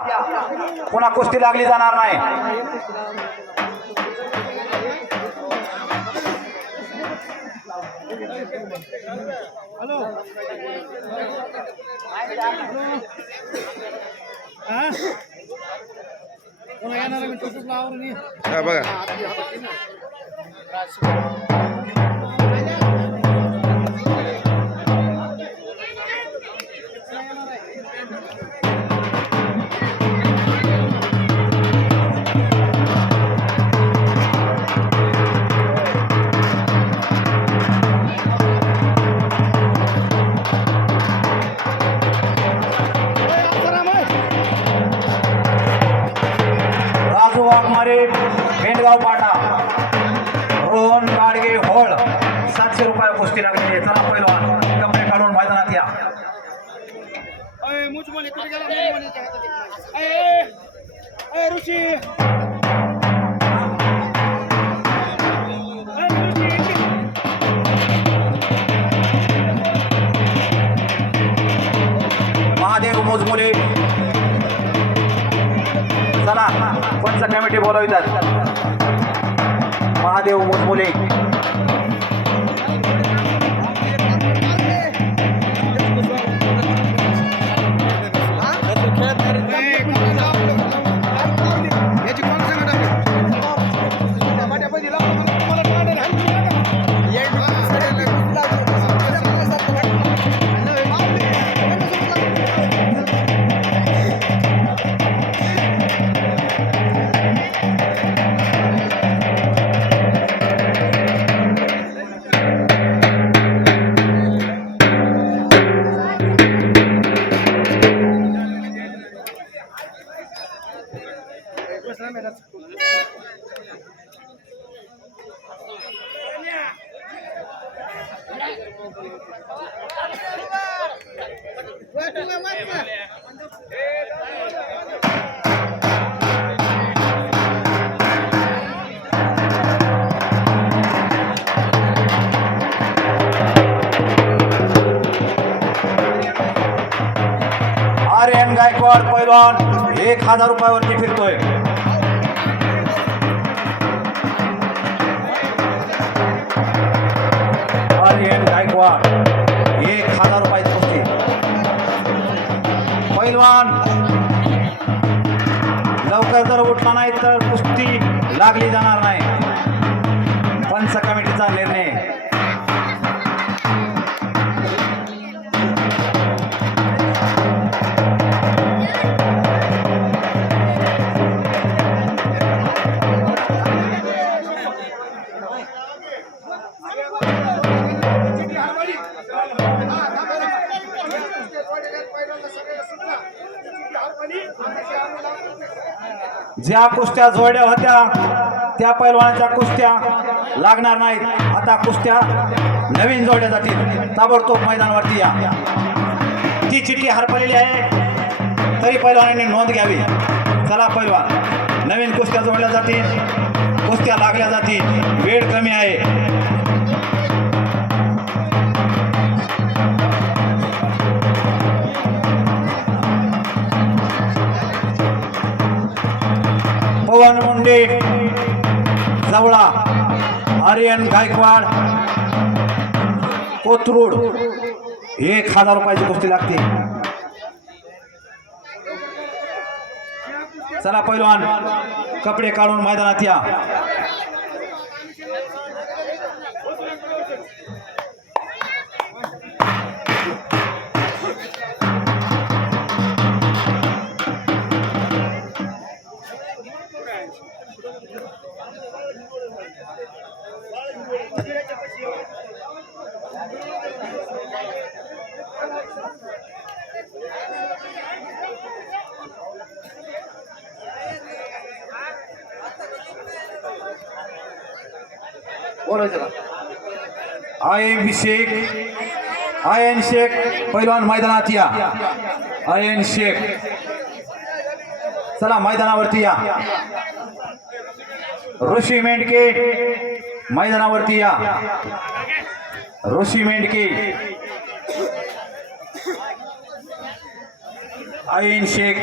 पुन्हा कुस्ती लागली जाणार नाही। बघा भेंडगाव पाटा रोहन गाडगे होळ 700 रुपये कुस्ती लागलेली आहे। चला पहिलवान कपडे काढून मैदानात या। महादेव मुजमुले चला पंच कमिटी बोलवितात। महादेव मुजमुले आर्यन गायकवाड पैलवान 1000 रुपयावरती फिरतोय। आर्यन गायकवाड 1000 रुपयाची कुस्ती। पैलवान लवकर जर उठला नाही तर कुस्ती लागली जाणार नाही। पंच कमिटीचा निर्णय। ज्या कुस्त्या जोड्या होत्या त्या पैलवानाच्या कुस्त्या लागणार नाहीत। आता कुस्त्या नवीन जोड्या जातील। ताबडतोब मैदानावरती या। ती चिठ्ठी हरपलेली आहे तरी पैलवानांनी नोंद घ्यावी। चला पैलवान नवीन कुस्त्या जोडल्या जातील, कुस्त्या लागल्या जातील। वेळ कमी आहे। पवन मुंडे जवळा आर्यन गायकवाड कोथरूड 1000 रुपयाची कुस्ती लागते। चला पैलवान कपडे काढून मैदानात या। आयन शेख पैलवान मैदानात या। आयन शेख चला मैदानावरती या। ऋषी मेंढके मैदानावरती या। ऋषी मेंढके आयन शेख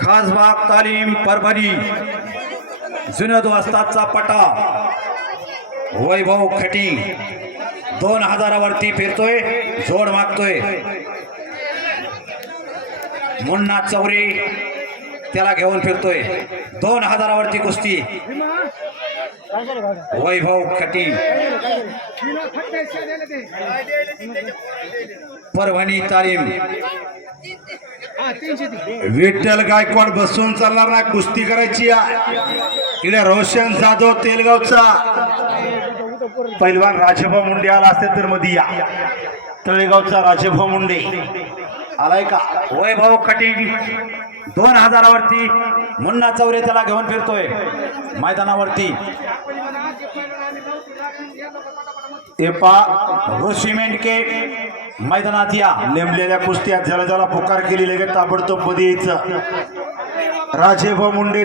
खासबाग तालीम परभणी जुन्या दोस्ताचा पटा वैभव खटी 2000 वरती फिरतोय, जोड मागतोय. मुन्ना चौरे त्याला घेऊन फिरतोय. 2000 वरती कुस्ती वैभव खटी परभणी तालीम. विठ्ठल गायकवाड बसून चालणार ना, कुस्ती करायची इकडे रोशन जाधव तेलगावचा पैलवान राजेभाऊ मुंडे आला असते तर मध्ये या. तळेगावचा राजेभाऊ मुंडे आलाय का? वैभव खटी 2000 वरती मुन्ना चौरे त्याला घेऊन फिरतोय मैदानावरती. एपा ऋषी मेंढके मैदानात या. नेमलेल्या कुस्त्या ज्याला ज्याला पुकार केली लगेच ताबडतोब मध्ये यायचं. राजेभाऊ मुंडे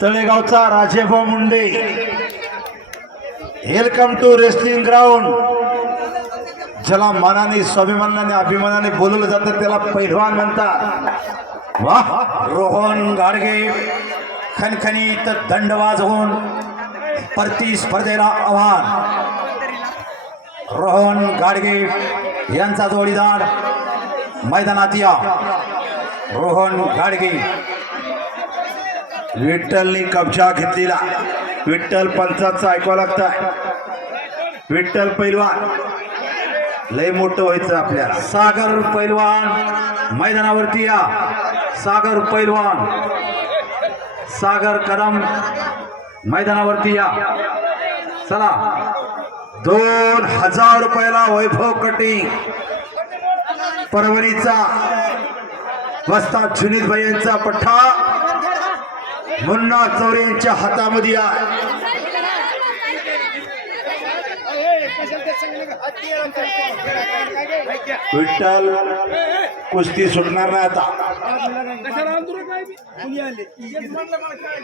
तळेगावचा Rajebhau Munde. Welcome to wrestling ground. ज्याला मनाने स्वाभिमानाने अभिमानाने बोलवलं जातं त्याला पैलवान म्हणतात. वाह, रोहन गाडगे खणखणीत दंड वाजवून प्रतिस्पर्धेला आव्हान. रोहन गाडगे यांचा जोडीदार मैदानात या. रोहन गाडगे. विठ्ठलनी कब्जा घेतलेला. विठ्ठल पंचाचं ऐकावं लागतंय. विठ्ठल पैलवान लय मोठं व्हायचं आपल्याला. सागर पैलवान मैदानावरती या. सागर पैलवान, सागर कदम मैदानावरती या. चला. 2000 रुपयाला वैभव कटिंग परभणीचा वस्ताद जुनीद भाई यांचा पठ्ठा मुन्ना चौरे यांच्या हातामध्ये आहे. विठ्ठल कुस्ती सुटणार नाही आता.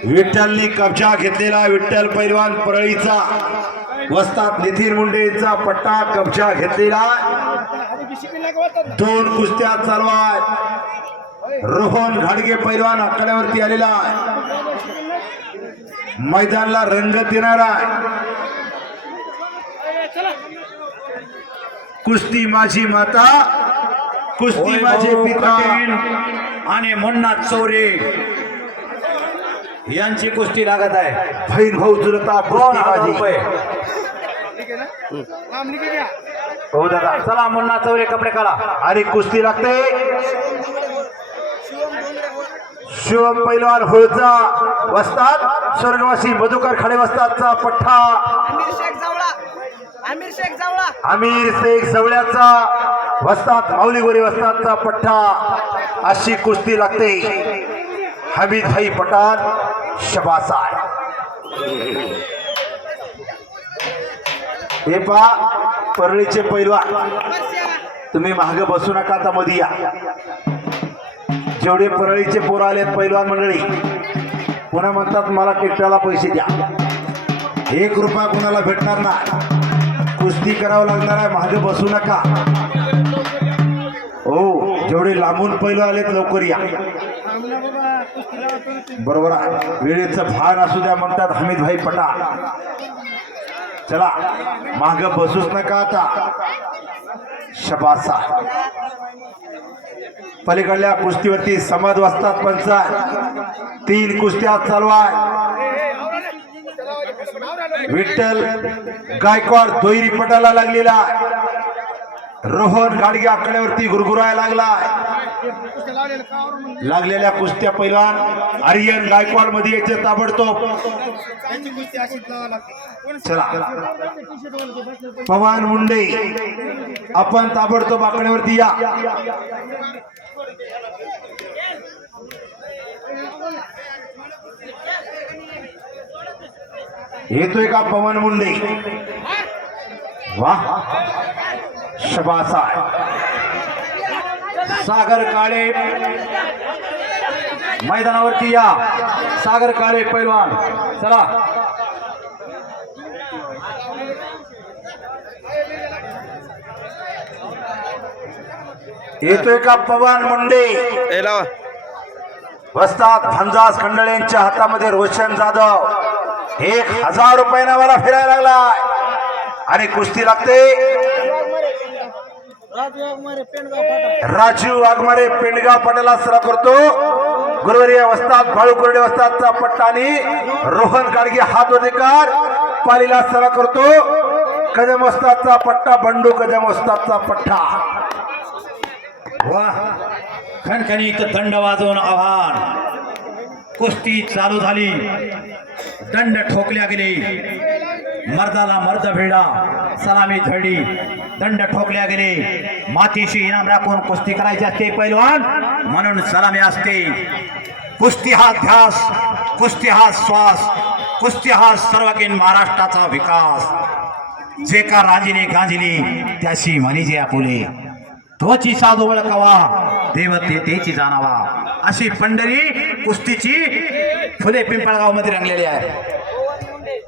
विठ्ठलनी कब्जा घेतलेला विठ्ठल पैलवान परळीचा वस्ताद नितीन मुंडे यांचा पट्टा कब्जा घेतलेला. 2 कुस्त्या चालू आहेत. रोहन घाडगे पैलवान आकड्यावरती आलेला आहे. मैदानाला रंगत येणार आहे. कुस्ती माझी माता, कुस्ती माझे पिता. आणि मुन्ना चौरे यांची कुस्ती लागत आहे. बहीण भाऊ चुलता 2000 रुपये. हो दादा. चला मुन्ना चौरे कपडे काढा. आणि कुस्ती लागते. शिवम पैलवान होळचा वस्ताद स्वर्गवासी मधुकर खाडे वस्तादचा पठ्ठा. आमिर शेख जवळ्याचा वस्ताद माऊली गोरे वस्तादचा पठ्ठा. अशी कुस्ती लागते. हमीद भाई पठाण शबासाय. हे पा परळीचे पैलवान तुम्ही मागे बसू नका, आता मध्ये या. जेवढे परळीचे पोरं आलेत पैलवान मंडळी पुन्हा म्हणतात मला टिकटाला पैसे द्या. 1 रुपया कोणाला भेटणार नाही. कुस्ती करावं लागणार आहे. मागे बसू नका. हो, जेवढे लांबून पैलवान आलेत लवकर या. बरोबर आहे. वेळेचं भान असू द्या म्हणतात हमीद भाई पठाण. चला मागे बसूच नका आता. शबासा. पलीकडल्या कुस्तीवरती समाज वस्ताद पंचायत 3 कुस्त्या चालू आहे. विठ्ठल गायकवाड दोयरी पटाला लागलेला. रोहन गाडगे आकड्यावरती गुरगुरायला लागलाय. लागलेल्या कुस्त्या पैलवान आर्यन गायकवाड मध्ये यायचे ताबडतोब. चला पवन मुंडे आपण ताबडतोब आकड्यावरती या. येतोय का पवन मुंडे? वाह शबास आहे. सागर काळे मैदानावरती या. सागर काळे पैलवान चला. येतोय का पवन मुंडे? वस्ताद फंजास खंडळे यांच्या हातामध्ये रोशन जाधव 1000 रुपयाने मला फिरायला लागलाय आणि कुस्ती लागते. राजू वाघमारे पेंडगाव पटाला सराव करतो. गुरुवारी वस्ताद बाळू कोरडे वस्तादचा पट्टा आणि रोहन गाडगे हात अधिकार पालीला सराव करतो. कदम वस्तादचा पट्टा बंडू कदम वस्तादचा पट्टा. वाह खणखणीत दंड वाजवून आव्हान. कुस्ती चालू झाली. दंड ठोकल्या गेले. मर्दाला मर्द भिडा. सलामी धरली. दंड ठोकल्या गेले. मातीशी इनाम राखून कुस्ती करायची असते पैलवान म्हणून सलामी असते. कुस्ती हा ध्यास. कुस्ती हा श्वास. कुस्ती हा सर्वांगीण महाराष्ट्राचा विकास. जे का राजीने गांजली त्याशी म्हणीजे आपुले. तोची साधू कवा देवतेची जाणावा. अशी पंढरी कुस्तीची फुले पिंपळगाव मध्ये रंगलेली आहे.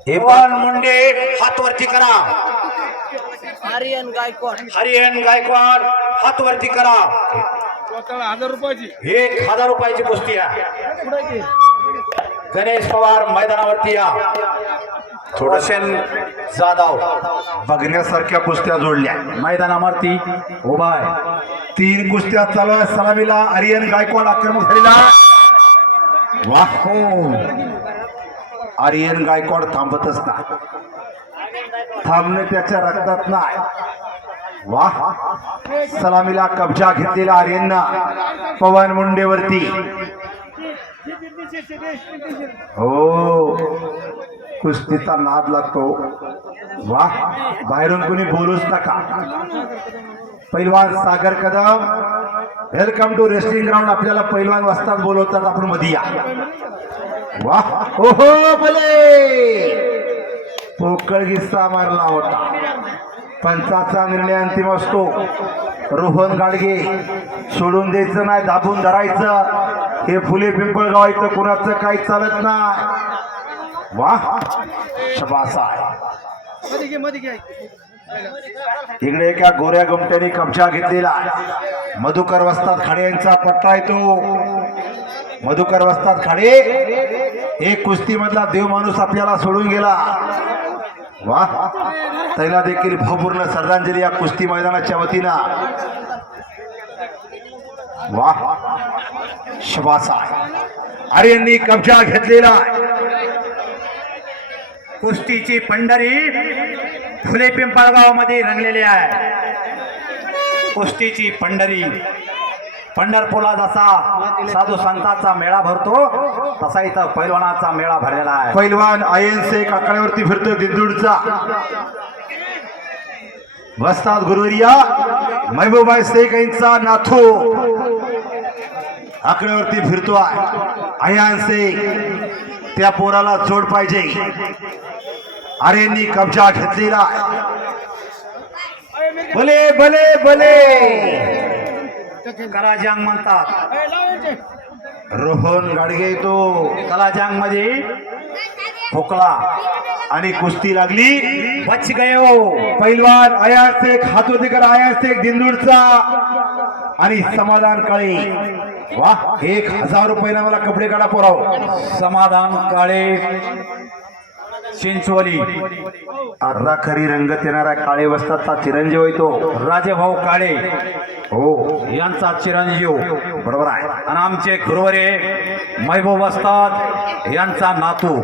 पवन मुंडे हातवरती करा. आर्यन गायकवाड हरियन गायकवाड हातवरती करा. 1000 रुपयाची 1000 रुपयाची कुस्ती आहे. गणेश पवार मैदानावरती या. थोडशेन जाधव बघण्यासारख्या कुस्त्या जोडल्या. मैदानावरती उभा आहे. 3 कुस्त्या चालू आहे. सलामीला आर्यन गायकवाड आक्रमक झालेला. वाह आर्यन गायकवाड थांबतच नाही. थांबणे त्याच्या रक्तात नाही. वाह सलामीला कब्जा घेतलेला आर्यनना पवन मुंडेवरती. हो कुस्तीचा नाद लागतो. वाह बाहेरून कोणी बोलूच नका. पैलवान Sagar Kadam welcome to wrestling ground. आपल्याला पैलवान वस्ताद बोलवतात. आपण मध्ये या. वाह ओहो भले पोकळ गिस्सा मारला होता. पंचाचा निर्णय अंतिम असतो. रोहन गाडगे सोडून द्यायचं नाही. दाबून धरायचं. हे फुले पिंपळगाव इथं कुणाचं काही चालत नाही. वाह शबास आहे. इकडे एका गोऱ्या गुमट्याने कब्जा घेतलेला. मधुकर वस्ताद खाडे यांचा पट्टा येतो. मधुकर वस्ताद खाडे एक कुस्ती मधला देव माणूस आपल्याला सोडून गेला. वाह त्याला देखील भावपूर्ण श्रद्धांजली या कुस्ती मैदानाच्या वतीनं. वाह शबास आहे. आर्यननी कब्जा घेतलेला. कुस्तीची पंढरी फुले पिंपळगाव मध्ये रंगलेली आहे. कुस्तीची पंढरी. पंढरपूरला जसा साधू संतांचा मेळा भरतो तसा इथं पैलवानाचा मेळा भरलेला आहे. पैलवान आयन शेख आकड्यावरती फिरतो. दिंडूरचा वस्ताद गुरुवरिया महबूबाई शेख यांचा नाथू आकड्यावरती फिरतो आहे. आयन शेख त्या पोराला जोड पाहिजे. आर्यननी कब्जा घेतलेला. भले भले भले कराजांग म्हणतात. रोहन गाडगे तो कलाजांग मध्ये खोकला आणि कुस्ती लागली. बच गयो. पैलवान आयार शेख हातोदीकर आयार शेख दिंडूरचा आणि समाधान काळे. वाह 1000 रुपयाला मला कपडे काढा पोराव. समाधान काळे चिंचवली. आता खरी रंगत येणारा काळे वस्तादचा चिरंजीव येतो. राजेभाऊ काळे हो यांचा चिरंजीव बरोबर आहे. आणि आमचे गुरुवारे महबूब वस्ताद यांचा नातू.